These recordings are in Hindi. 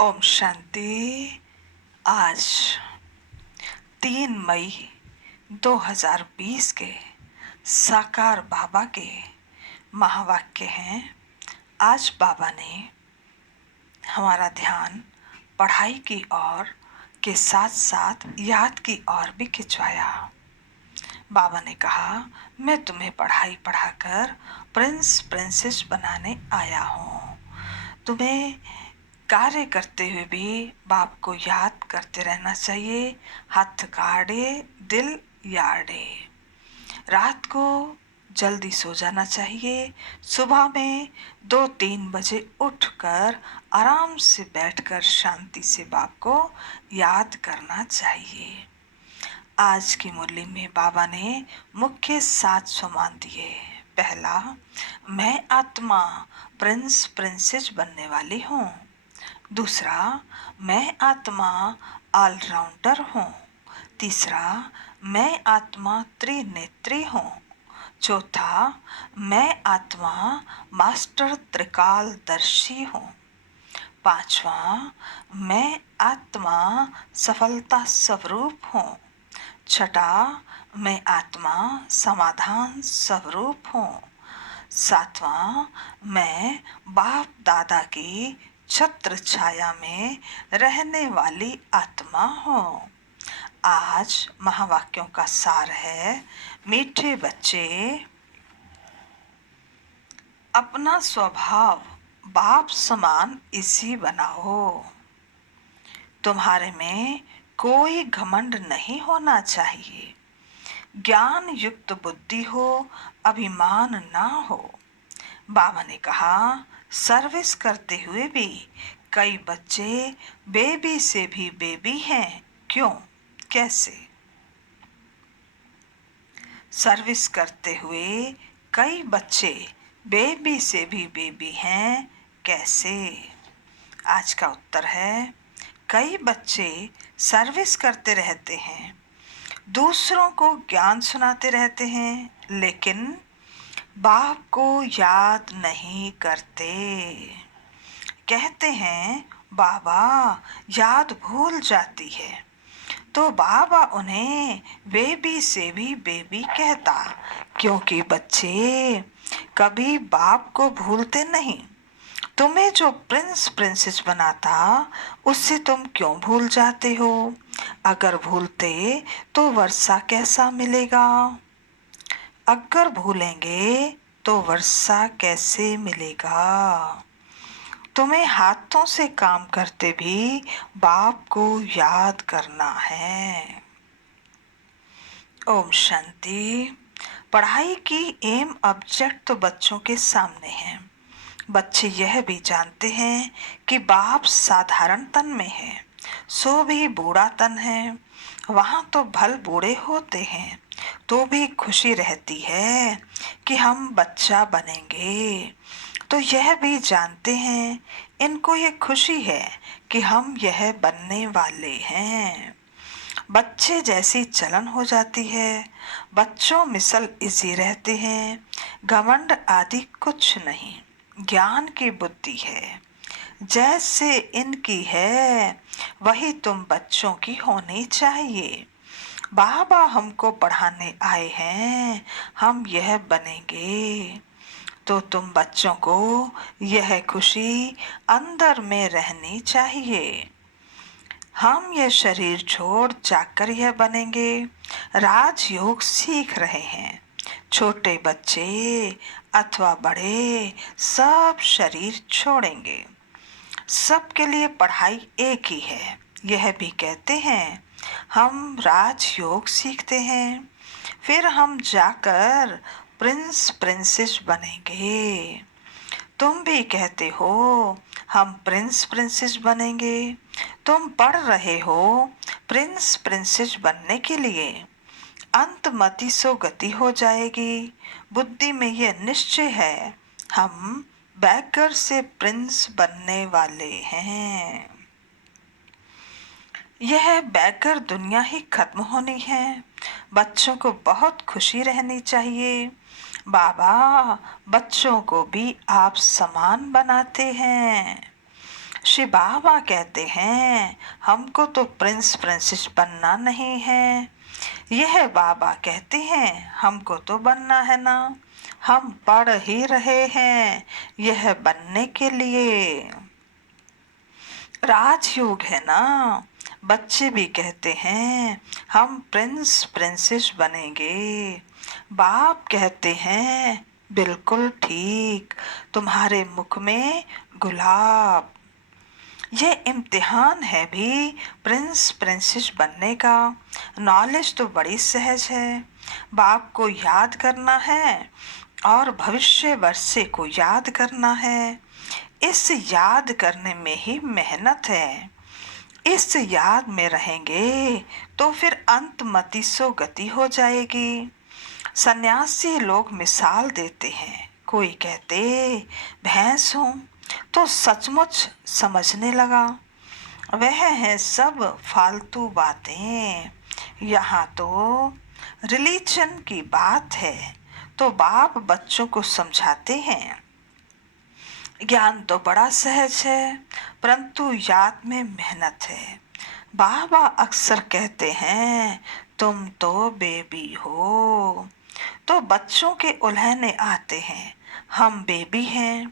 ओम शांति। आज 3 मई 2020 के साकार बाबा के महावाक्य हैं। आज बाबा ने हमारा ध्यान पढ़ाई की ओर के साथ साथ याद की ओर भी खिंचवाया। बाबा ने कहा, मैं तुम्हें पढ़ाई पढ़ाकर प्रिंस प्रिंसेस बनाने आया हूँ। तुम्हें कार्य करते हुए भी बाप को याद करते रहना चाहिए। हाथ काढ़े दिल याड़े। रात को जल्दी सो जाना चाहिए। सुबह में 2-3 बजे उठकर आराम से बैठकर शांति से बाप को याद करना चाहिए। आज की मुरली में बाबा ने मुख्य 7 सम्मान दिए। पहला, मैं आत्मा प्रिंस प्रिंसेस बनने वाली हूँ। दूसरा, मैं आत्मा ऑलराउंडर हूँ। तीसरा, मैं आत्मा त्रिनेत्री हूँ। चौथा, मैं आत्मा मास्टर त्रिकालदर्शी हूँ। पांचवा, मैं आत्मा सफलता स्वरूप हूँ। छठा, मैं आत्मा समाधान स्वरूप हूँ। सातवां, मैं बाप दादा की छत्र छाया में रहने वाली आत्मा हूँ। आज महावाक्यों का सार है, मीठे बच्चे, अपना स्वभाव बाप समान इसी बनाओ। तुम्हारे में कोई घमंड नहीं होना चाहिए। ज्ञान युक्त बुद्धि हो, अभिमान ना हो। बाबा ने कहा, सर्विस करते हुए भी कई बच्चे बेबी से भी बेबी हैं। क्यों, कैसे? सर्विस करते हुए कई बच्चे बेबी से भी बेबी हैं, कैसे? आज का उत्तर है, कई बच्चे सर्विस करते रहते हैं, दूसरों को ज्ञान सुनाते रहते हैं, लेकिन बाप को याद नहीं करते। कहते हैं बाबा याद भूल जाती है, तो बाबा उन्हें बेबी से भी बेबी कहता, क्योंकि बच्चे कभी बाप को भूलते नहीं। तुम्हें जो प्रिंस प्रिंसेस बनाता, उससे तुम क्यों भूल जाते हो? अगर भूलते तो वर्षा कैसा मिलेगा? अगर भूलेंगे तो वर्षा कैसे मिलेगा? तुम्हें हाथों से काम करते भी बाप को याद करना है। ओम शांति। पढ़ाई की एम ऑब्जेक्ट तो बच्चों के सामने है। बच्चे यह भी जानते हैं कि बाप साधारण तन में है, सो भी बूढ़ा तन है। वहाँ तो भल बूढ़े होते हैं, तो भी खुशी रहती है कि हम बच्चा बनेंगे। तो यह भी जानते हैं, इनको ये खुशी है कि हम यह बनने वाले हैं। बच्चे जैसी चलन हो जाती है। बच्चों मिसल इसी रहते हैं। घमंड आदि कुछ नहीं, ज्ञान की बुद्धि है। जैसे इनकी है वही तुम बच्चों की होनी चाहिए। बाबा हमको पढ़ाने आए हैं, हम यह बनेंगे। तो तुम बच्चों को यह खुशी अंदर में रहनी चाहिए। हम ये शरीर छोड़ जाकर यह बनेंगे। राजयोग सीख रहे हैं। छोटे बच्चे अथवा बड़े सब शरीर छोड़ेंगे। सबके लिए पढ़ाई एक ही है। यह भी कहते हैं हम राजयोग सीखते हैं, फिर हम जाकर प्रिंस प्रिंसेस बनेंगे। तुम भी कहते हो हम प्रिंस प्रिंसेस बनेंगे। तुम पढ़ रहे हो प्रिंस प्रिंसेस बनने के लिए। अंत मति सो गति हो जाएगी। बुद्धि में यह निश्चय है, हम बैकर से प्रिंस बनने वाले हैं। यह बैकर दुनिया ही खत्म होनी है। बच्चों को बहुत खुशी रहनी चाहिए। बाबा बच्चों को भी आप समान बनाते हैं। श्री बाबा कहते हैं हमको तो प्रिंस प्रिंसेस बनना नहीं है। यह बाबा कहते हैं हमको तो बनना है ना, हम पढ़ ही रहे हैं यह बनने के लिए। राजयोग है ना, बच्चे भी कहते हैं हम प्रिंस प्रिंसेस बनेंगे। बाप कहते हैं बिल्कुल ठीक, तुम्हारे मुख में गुलाब। ये इम्तिहान है भी प्रिंस प्रिंसेस बनने का। नॉलेज तो बड़ी सहज है, बाप को याद करना है और भविष्य वर्षे को याद करना है। इस याद करने में ही मेहनत है। इस याद में रहेंगे तो फिर अंतमति सो गति हो जाएगी। सन्यासी लोग मिसाल देते हैं, कोई कहते भैंस हूँ तो सचमुच समझने लगा, वह है सब फालतू बातें। यहाँ तो रिलीजन की बात है। तो बाप बच्चों को समझाते हैं ज्ञान तो बड़ा सहज है परंतु याद में मेहनत है। बाबा अक्सर कहते हैं तुम तो बेबी हो, तो बच्चों के उल्हने आते हैं हम बेबी हैं।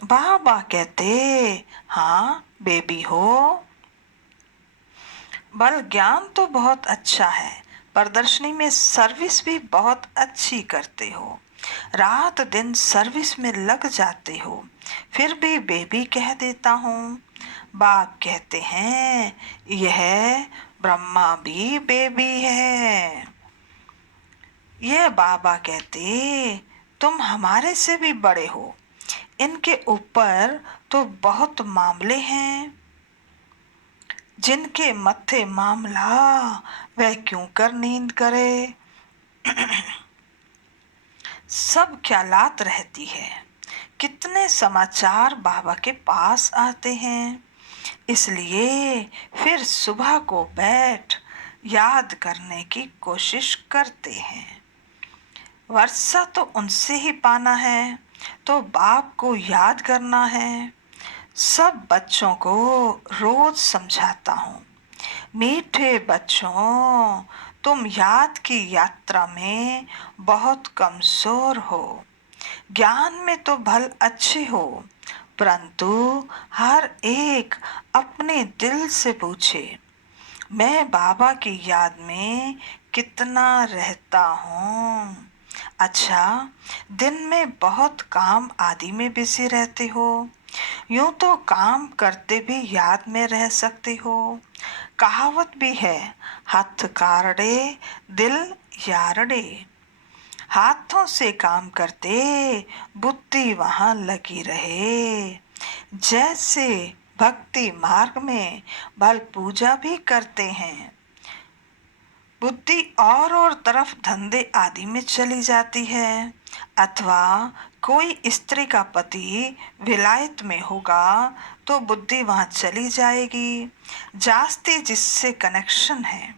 बाबा कहते हाँ बेबी हो। बल ज्ञान तो बहुत अच्छा है, प्रदर्शनी में सर्विस भी बहुत अच्छी करते हो, रात दिन सर्विस में लग जाते हो, फिर भी बेबी कह देता हूँ। बाप कहते हैं यह ब्रह्मा भी बेबी है। यह बाबा कहते तुम हमारे से भी बड़े हो, इनके ऊपर तो बहुत मामले हैं। जिनके मत्थे मामला वह क्यों कर नींद करे। सब ख्यालात रहती है। कितने समाचार बाबा के पास आते हैं, इसलिए फिर सुबह को बैठ याद करने की कोशिश करते हैं। वर्षा तो उनसे ही पाना है, तो बाप को याद करना है। सब बच्चों को रोज समझाता हूँ, मीठे बच्चों तुम याद की यात्रा में बहुत कमजोर हो। ज्ञान में तो भल अच्छे हो, परंतु हर एक अपने दिल से पूछे मैं बाबा की याद में कितना रहता हूँ। अच्छा, दिन में बहुत काम आदि में बिजी रहते हो, यूं तो काम करते भी याद में रह सकते हो। कहावत भी है हाथ कारड़े दिल यारड़े। हाथों से काम करते बुद्धि वहां लगी रहे। जैसे भक्ति मार्ग में बल पूजा भी करते हैं, बुद्धि और तरफ धंधे आदि में चली जाती है। अथवा कोई स्त्री का पति विलायत में होगा तो बुद्धि वहां चली जाएगी। जास्ती जिससे कनेक्शन है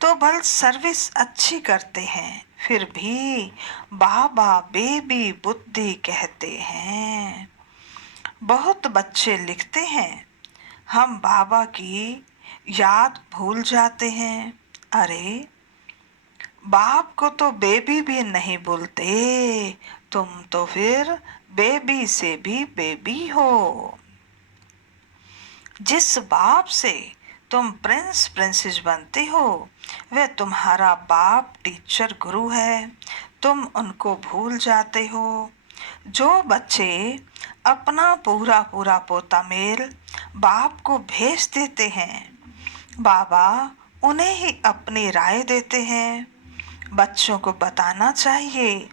तो भल सर्विस अच्छी करते हैं, फिर भी बाबा बेबी बुद्धि कहते हैं। बहुत बच्चे लिखते हैं हम बाबा की याद भूल जाते हैं। अरे बाप को तो बेबी भी नहीं बोलते, तुम तो फिर बेबी से भी बेबी हो। जिस बाप से तुम प्रिंस प्रिंसेस बनते हो वह तुम्हारा बाप टीचर गुरु है, तुम उनको भूल जाते हो। जो बच्चे अपना पूरा पूरा पोता मेल बाप को भेज देते हैं, बाबा उन्हें ही अपनी राय देते हैं। बच्चों को बताना चाहिए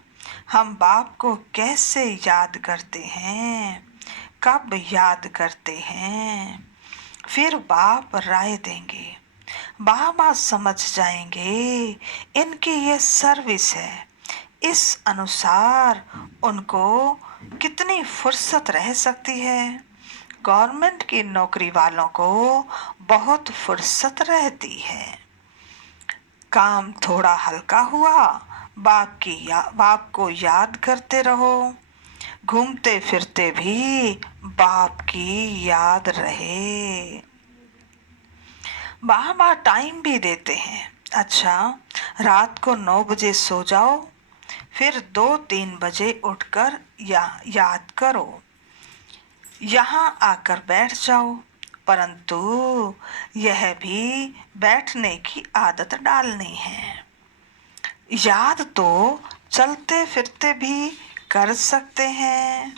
हम बाप को कैसे याद करते हैं, कब याद करते हैं, फिर बाप राय देंगे। बाबा समझ जाएंगे इनकी ये सर्विस है, इस अनुसार उनको कितनी फुर्सत रह सकती है। गवर्नमेंट की नौकरी वालों को बहुत फुर्सत रहती है। काम थोड़ा हल्का हुआ बाप को याद करते रहो। घूमते फिरते भी बाप की याद रहे। बाबा टाइम भी देते हैं। अच्छा, रात को 9 बजे सो जाओ, फिर 2-3 बजे उठकर याद करो, यहाँ आकर बैठ जाओ। परंतु यह भी बैठने की आदत डालनी है। याद तो चलते फिरते भी कर सकते हैं।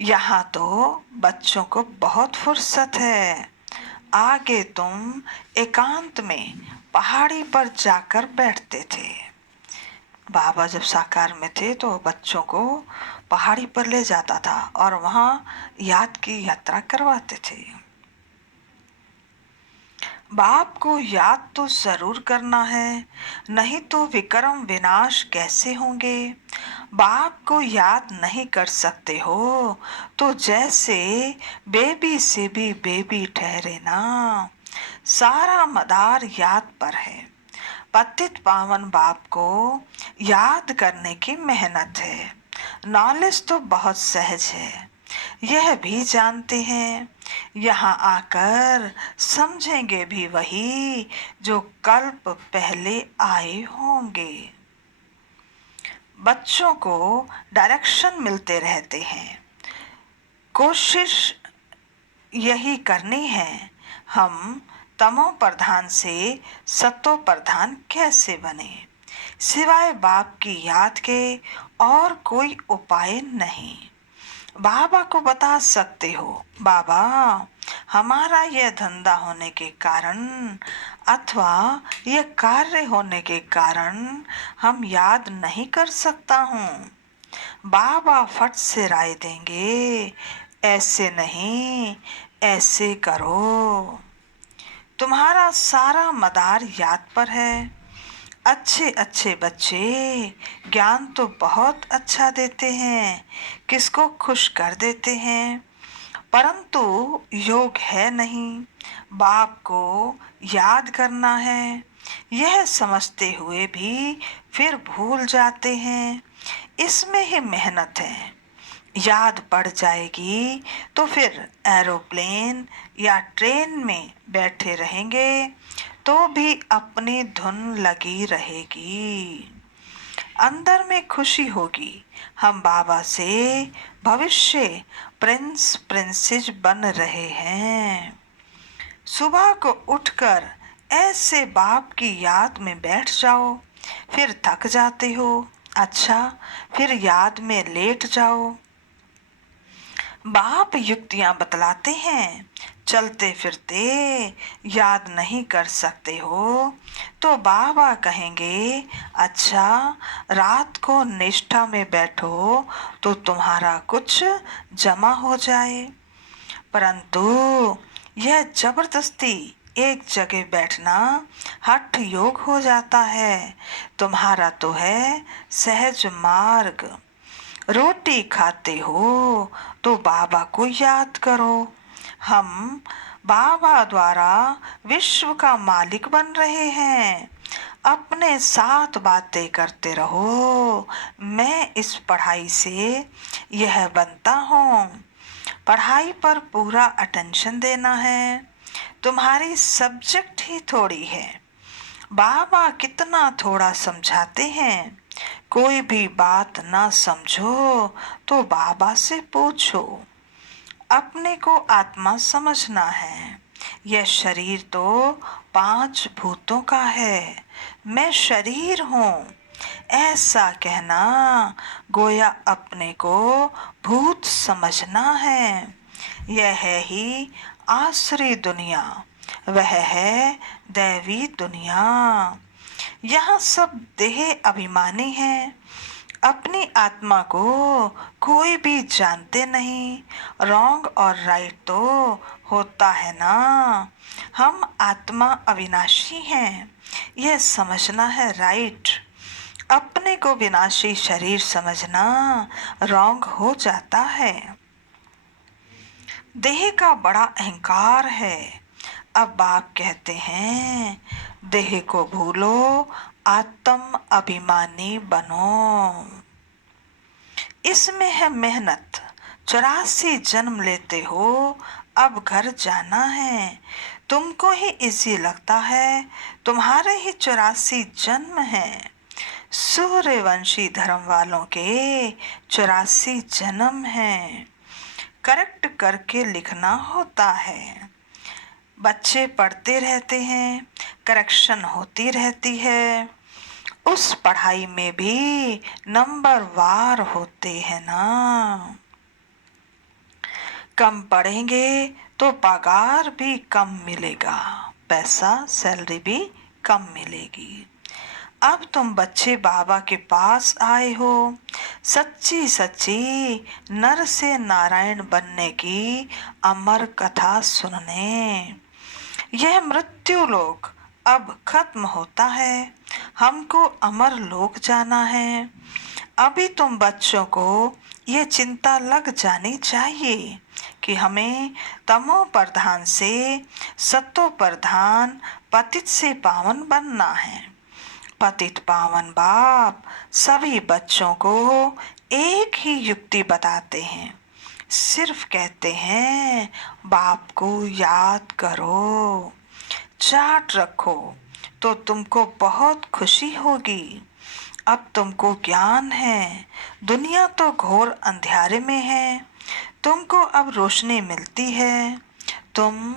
यहाँ तो बच्चों को बहुत फुर्सत है। आगे तुम एकांत में पहाड़ी पर जाकर बैठते थे। बाबा जब साकार में थे तो बच्चों को पहाड़ी पर ले जाता था और वहां याद की यात्रा करवाते थे। बाप को याद तो जरूर करना है, नहीं तो विक्रम विनाश कैसे होंगे। बाप को याद नहीं कर सकते हो तो जैसे बेबी से भी बेबी ठहरे ना। सारा मदार याद पर है। पतित पावन बाप को याद करने की मेहनत है। नॉलेज तो बहुत सहज है, यह भी जानते हैं। यहाँ आकर समझेंगे भी वही जो कल्प पहले आए होंगे। बच्चों को डायरेक्शन मिलते रहते हैं। कोशिश यही करनी है, हम तमो प्रधान से सतो प्रधान कैसे बने। सिवाय बाप की याद के और कोई उपाय नहीं। बाबा को बता सकते हो, बाबा हमारा यह धंधा होने के कारण अथवा यह कार्य होने के कारण हम याद नहीं कर सकता हूँ। बाबा फट से राय देंगे, ऐसे नहीं ऐसे करो। तुम्हारा सारा मदार याद पर है। अच्छे अच्छे बच्चे ज्ञान तो बहुत अच्छा देते हैं, किसको खुश कर देते हैं, परंतु योग है नहीं। बाप को याद करना है, यह समझते हुए भी फिर भूल जाते हैं। इसमें ही मेहनत है। याद पड़ जाएगी तो फिर एरोप्लेन या ट्रेन में बैठे रहेंगे तो भी अपनी धुन लगी रहेगी। अंदर में खुशी होगी, हम बाबा से भविष्य प्रिंस प्रिंसेस बन रहे हैं। सुबह को उठकर ऐसे बाप की याद में बैठ जाओ, फिर थक जाते हो, अच्छा फिर याद में लेट जाओ। बाप युक्तियां बतलाते हैं, चलते फिरते याद नहीं कर सकते हो तो बाबा कहेंगे, अच्छा रात को निष्ठा में बैठो तो तुम्हारा कुछ जमा हो जाए। परंतु यह जबरदस्ती एक जगह बैठना हठ योग हो जाता है। तुम्हारा तो है सहज मार्ग। रोटी खाते हो तो बाबा को याद करो। हम बाबा द्वारा विश्व का मालिक बन रहे हैं। अपने साथ बातें करते रहो, मैं इस पढ़ाई से यह बनता हूँ। पढ़ाई पर पूरा अटेंशन देना है। तुम्हारी सब्जेक्ट ही थोड़ी है। बाबा कितना थोड़ा समझाते हैं। कोई भी बात ना समझो तो बाबा से पूछो। अपने को आत्मा समझना है। यह शरीर तो 5 भूतों का है, मैं शरीर हूँ ऐसा कहना गोया अपने को भूत समझना है। यह है ही आसुरी दुनिया, वह है दैवी दुनिया। यहाँ सब देह अभिमानी है। अपनी आत्मा को कोई भी जानते नहीं। रॉन्ग और राइट तो होता है ना। हम आत्मा अविनाशी हैं, यह समझना है राइट। अपने को विनाशी शरीर समझना रॉन्ग हो जाता है। देह का बड़ा अहंकार है। अब बाप कहते हैं, देह को भूलो, आत्म अभिमानी बनो। इसमें है मेहनत, 84 जन्म लेते हो, अब घर जाना है। तुमको ही इजी लगता है, तुम्हारे ही 84 जन्म हैं। सूर्यवंशी धर्म वालों के 84 जन्म हैं। करेक्ट करके लिखना होता है। बच्चे पढ़ते रहते हैं, करेक्शन होती रहती है। उस पढ़ाई में भी नंबर वार होते हैं ना। कम पढ़ेंगे तो पगार भी कम मिलेगा, पैसा सैलरी भी कम मिलेगी। अब तुम बच्चे बाबा के पास आए हो, सच्ची सच्ची नर से नारायण बनने की अमर कथा सुनने। यह मृत्यु लोक अब खत्म होता है, हमको अमर लोक जाना है। अभी तुम बच्चों को ये चिंता लग जानी चाहिए कि हमें तमो प्रधान से सतो प्रधान, पतित से पावन बनना है। पतित पावन बाप सभी बच्चों को एक ही युक्ति बताते हैं, सिर्फ कहते हैं बाप को याद करो, चाट रखो तो तुमको बहुत खुशी होगी। अब तुमको ज्ञान है, दुनिया तो घोर अंधेरे में है, तुमको अब रोशनी मिलती है। तुम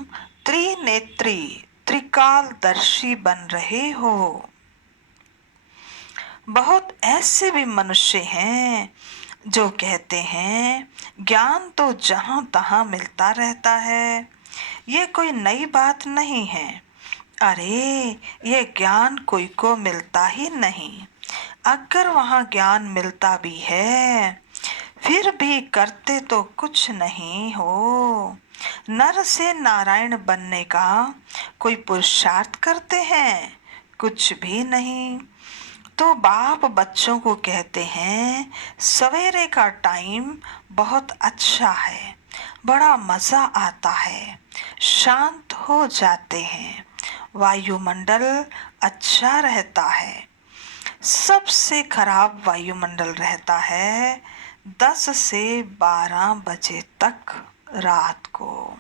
त्रिनेत्री त्रिकालदर्शी बन रहे हो। बहुत ऐसे भी मनुष्य हैं जो कहते हैं ज्ञान तो जहां तहां मिलता रहता है, ये कोई नई बात नहीं है। अरे ये ज्ञान कोई को मिलता ही नहीं। अगर वहां ज्ञान मिलता भी है फिर भी करते तो कुछ नहीं हो। नर से नारायण बनने का कोई पुरुषार्थ करते हैं? कुछ भी नहीं। तो बाप बच्चों को कहते हैं सवेरे का टाइम बहुत अच्छा है, बड़ा मजा आता है, शांत हो जाते हैं, वायुमंडल अच्छा रहता है। सबसे खराब वायुमंडल रहता है 10 से 12 बजे तक रात को।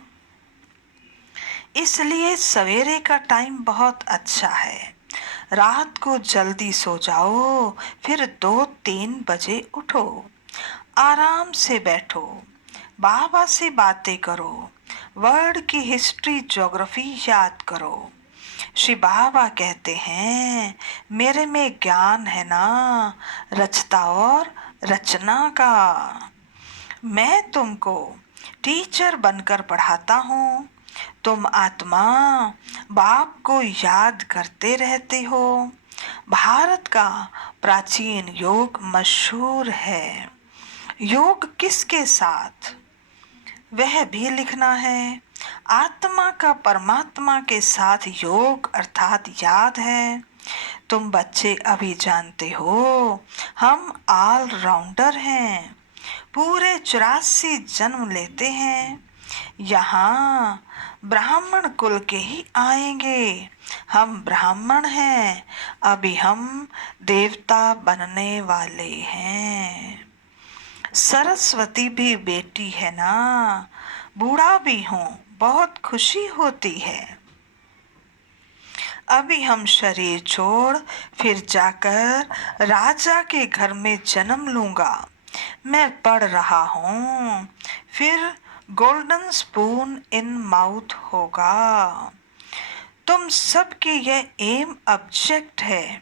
इसलिए सवेरे का टाइम बहुत अच्छा है। रात को जल्दी सो जाओ, फिर 2-3 बजे उठो, आराम से बैठो, बाबा से बातें करो, वर्ल्ड की हिस्ट्री ज्योग्राफी याद करो। श्री बाबा कहते हैं मेरे में ज्ञान है ना, रचता और रचना का। मैं तुमको टीचर बनकर पढ़ाता हूँ, तुम आत्मा बाप को याद करते रहते हो। भारत का प्राचीन योग मशहूर है। योग किसके साथ, वह भी लिखना है। आत्मा का परमात्मा के साथ योग अर्थात याद है। तुम बच्चे अभी जानते हो हम ऑल राउंडर हैं, पूरे 84 जन्म लेते हैं। यहाँ ब्राह्मण कुल के ही आएंगे, हम ब्राह्मण हैं, अभी हम देवता बनने वाले हैं। सरस्वती भी बेटी है ना, बूढ़ा भी हूँ, बहुत खुशी होती है। अभी हम शरीर छोड़ फिर जाकर राजा के घर में जन्म लूंगा। मैं पढ़ रहा हूँ, फिर गोल्डन स्पून इन माउथ होगा। तुम सबकी यह एम ऑब्जेक्ट है,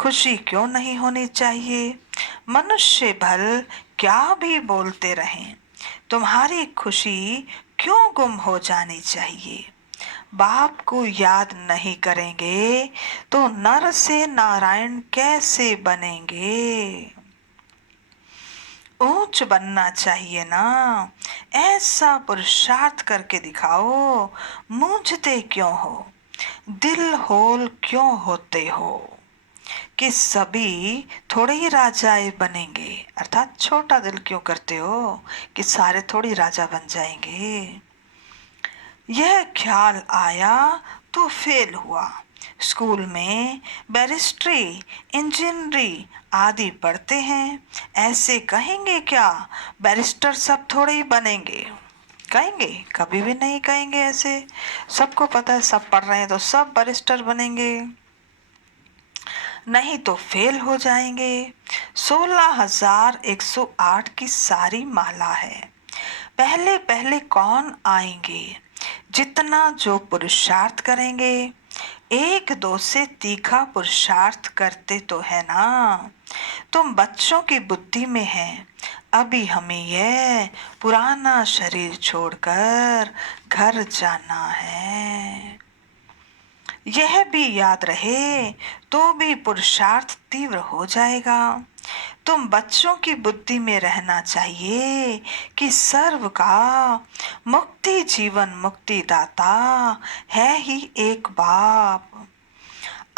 खुशी क्यों नहीं होनी चाहिए? मनुष्य भल क्या भी बोलते रहें, तुम्हारी खुशी क्यों गुम हो जानी चाहिए? बाप को याद नहीं करेंगे तो नर से नारायण कैसे बनेंगे? ऊंच बनना चाहिए ना, ऐसा पुरुषार्थ करके दिखाओ। मूंझते क्यों हो, दिल होल क्यों होते हो कि सभी थोड़े ही राजाए बनेंगे? अर्थात छोटा दिल क्यों करते हो कि सारे थोड़ी राजा बन जाएंगे? यह ख्याल आया तो फेल हुआ, स्कूल में बैरिस्ट्री, इंजीनियरिंग आदि पढ़ते हैं। ऐसे कहेंगे क्या बैरिस्टर सब थोड़े ही बनेंगे? कहेंगे? कभी भी नहीं कहेंगे ऐसे। सबको पता है सब पढ़ रहे हैं तो सब बैरिस्टर बनेंगे, नहीं तो फेल हो जाएंगे। 16,108 की सारी माला है। पहले पहले कौन आएंगे? जितना जो पुरुषार्थ करेंगे। एक दो से तीखा पुरुषार्थ करते तो है ना। तुम बच्चों की बुद्धि में है। अभी हमें यह पुराना शरीर छोड़कर घर जाना है। यह भी याद रहे तो भी पुरुषार्थ तीव्र हो जाएगा। तुम बच्चों की बुद्धि में रहना चाहिए कि सर्व का मुक्ति जीवन मुक्ति दाता है ही एक बाप।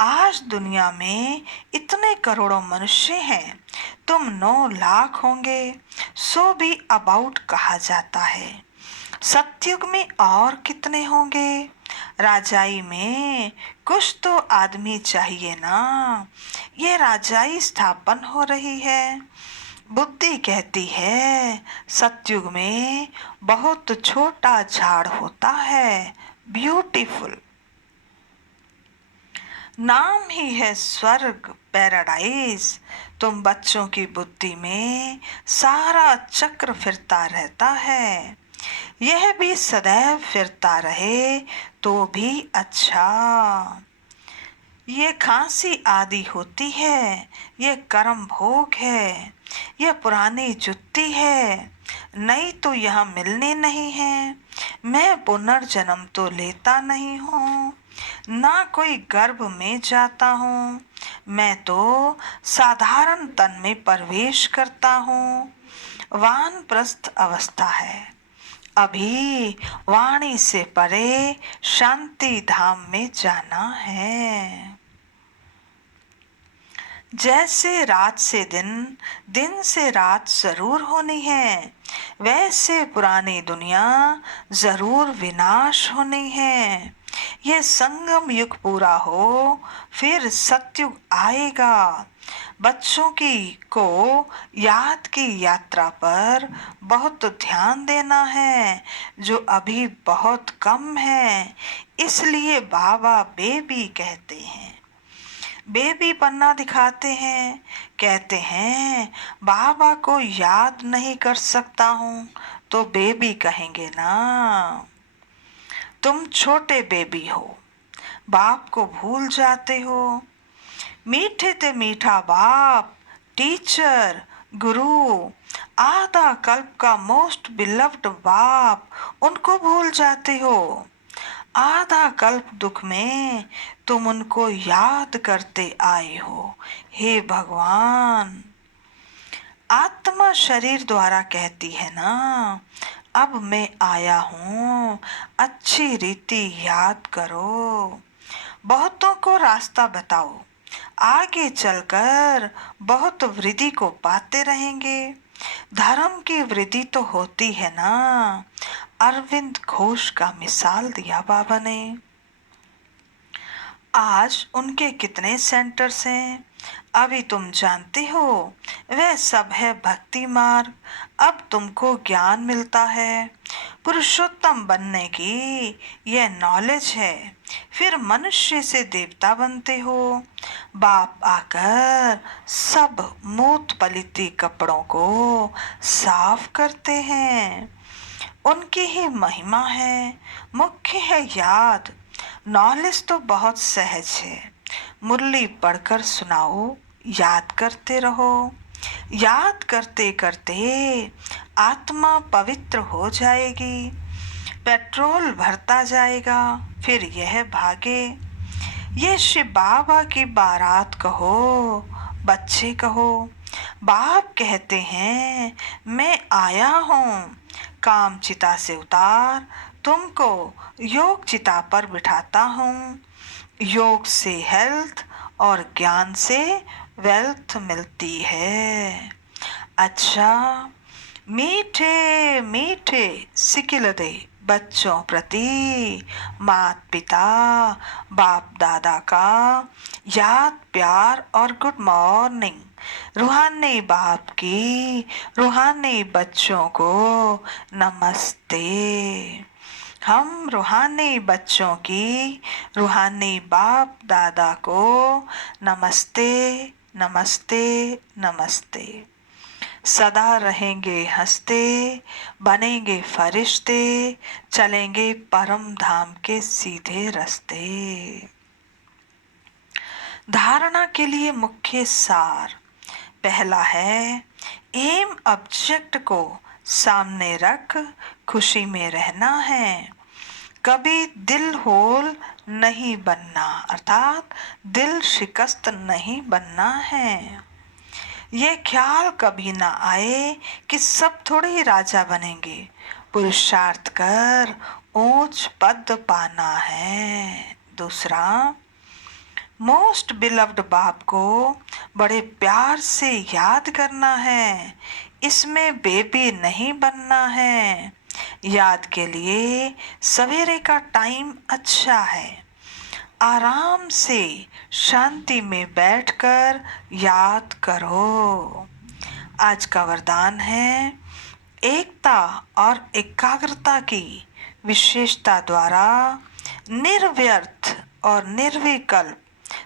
आज दुनिया में इतने करोड़ों मनुष्य हैं, तुम 9 लाख होंगे, सो भी अबाउट कहा जाता है। सतयुग में और कितने होंगे? राजाई में कुछ तो आदमी चाहिए ना। ये राजाई स्थापन हो रही है। बुद्धि कहती है सतयुग में बहुत छोटा झाड़ होता है, ब्यूटीफुल। नाम ही है स्वर्ग, पैराडाइज। तुम बच्चों की बुद्धि में सारा चक्र फिरता रहता है। यह भी सदैव फिरता रहे तो भी अच्छा। ये खांसी आदि होती है, ये कर्म भोग है, यह पुरानी जुत्ती है, नई तो यहाँ मिलनी नहीं है। मैं पुनर्जन्म तो लेता नहीं हूँ, ना कोई गर्भ में जाता हूँ। मैं तो साधारण तन में प्रवेश करता हूँ। वानप्रस्थ अवस्था है। अभी वाणी से परे शांति धाम में जाना है। जैसे रात से दिन, दिन से रात जरूर होनी है, वैसे पुरानी दुनिया जरूर विनाश होनी है। ये संगम युग पूरा हो फिर सतयुग आएगा। बच्चों की को याद की यात्रा पर बहुत ध्यान देना है, जो अभी बहुत कम है। इसलिए बाबा बेबी कहते हैं। बेबी पन्ना दिखाते हैं, कहते हैं बाबा को याद नहीं कर सकता हूँ तो बेबी कहेंगे ना। तुम छोटे बेबी हो, बाप को भूल जाते हो। मीठे ते मीठा बाप, टीचर, गुरु, आधा कल्प का मोस्ट बिलव्ड बाप, उनको भूल जाते हो। आधा कल्प दुख में तुम उनको याद करते आए हो। हे भगवान, आत्मा शरीर द्वारा कहती है ना, अब मैं आया हूँ, अच्छी रीति याद करो। बहुतों को रास्ता बताओ, आगे चलकर बहुत वृद्धि को पाते रहेंगे। धर्म की वृद्धि तो होती है ना। अरविंद घोष का मिसाल दिया बाबा ने। आज उनके कितने सेंटर्स हैं, अभी तुम जानते हो। वह सब है भक्ति मार्ग। अब तुमको ज्ञान मिलता है, पुरुषोत्तम बनने की यह नॉलेज है। फिर मनुष्य से देवता बनते हो। बाप आकर सब मूत पलिती कपड़ों को साफ करते हैं। उनकी ही महिमा है, मुख्य है याद। नॉलेज तो बहुत सहज है, मुरली पढ़कर सुनाओ, याद करते रहो। याद करते करते आत्मा पवित्र हो जाएगी। पेट्रोल भरता जाएगा, फिर यह भागे। ये शिव बाबा की बारात कहो, बच्चे कहो। बाप कहते हैं मैं आया हूँ, काम चिता से उतार, तुमको योग चिता पर बिठाता हूँ। योग से हेल्थ और ज्ञान से वेल्थ मिलती है। अच्छा, मीठे मीठे सिकिलदे बच्चों प्रति माता पिता बाप दादा का याद प्यार और गुड मॉर्निंग। रूहानी बाप की रूहानी बच्चों को नमस्ते। हम रूहानी बच्चों की रूहानी बाप दादा को नमस्ते नमस्ते नमस्ते। सदा रहेंगे हंसते, बनेंगे फरिश्ते, चलेंगे परम धाम के सीधे रास्ते। धारणा के लिए मुख्य सार पहला है, एम ऑब्जेक्ट को सामने रख खुशी में रहना है। कभी दिल होल नहीं बनना, अर्थात दिल शिकस्त नहीं बनना है। ये ख्याल कभी ना आए कि सब थोड़े ही राजा बनेंगे। पुरुषार्थ कर ऊंच पद पाना है। दूसरा, मोस्ट बिलव्ड बाप को बड़े प्यार से याद करना है। इसमें बेबी नहीं बनना है। याद के लिए सवेरे का टाइम अच्छा है। आराम से शांति में बैठकर याद करो। आज का वरदान है, एकता और एकाग्रता की विशेषता द्वारा निर्व्यर्थ और निर्विकल्प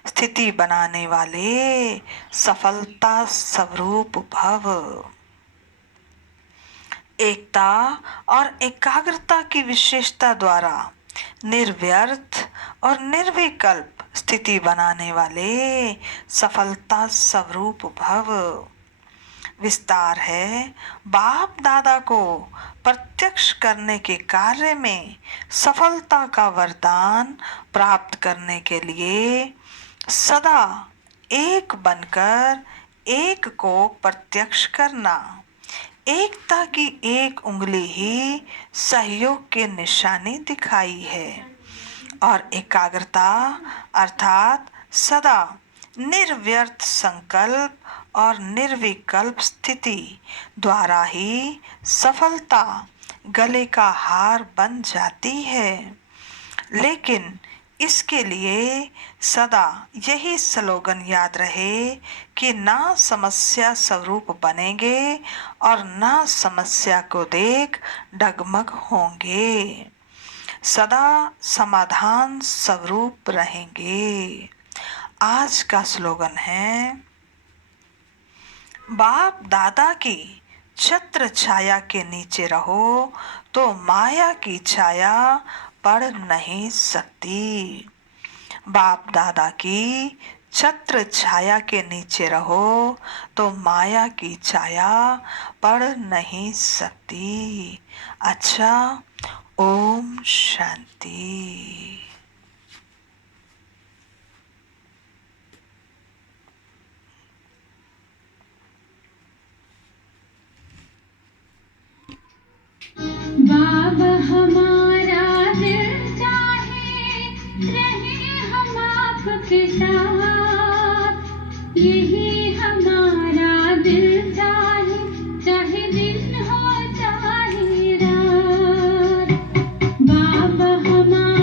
स्थिति बनाने वाले सफलता स्वरूप भव। एकता और एकाग्रता की विशेषता द्वारा निर्व्यर्थ और निर्विकल्प स्थिति बनाने वाले सफलता स्वरूप भव। विस्तार है, बाप दादा को प्रत्यक्ष करने के कार्य में सफलता का वरदान प्राप्त करने के लिए सदा एक बनकर एक को प्रत्यक्ष करना। एकता की एक उंगली ही सहयोग की निशानी दिखाई है और एकाग्रता अर्थात सदा निर्व्यर्थ संकल्प और निर्विकल्प स्थिति द्वारा ही सफलता गले का हार बन जाती है। लेकिन इसके लिए सदा यही स्लोगन याद रहे कि ना समस्या स्वरूप बनेंगे और ना समस्या को देख डगमग होंगे। सदा समाधान स्वरूप रहेंगे। आज का स्लोगन है, बाप दादा की छत्र छाया के नीचे रहो तो माया की छाया पड़ नहीं सकती। बाप दादा की छत्र छाया के नीचे रहो तो माया की छाया पड़ नहीं सकती। अच्छा, ओम शांति। बाबा हमारा दिल चाहे रहे हम आपके साथ, यही हमारा दिल चाहे, चाहे दिन हो चाहे रात। बाबा हमारा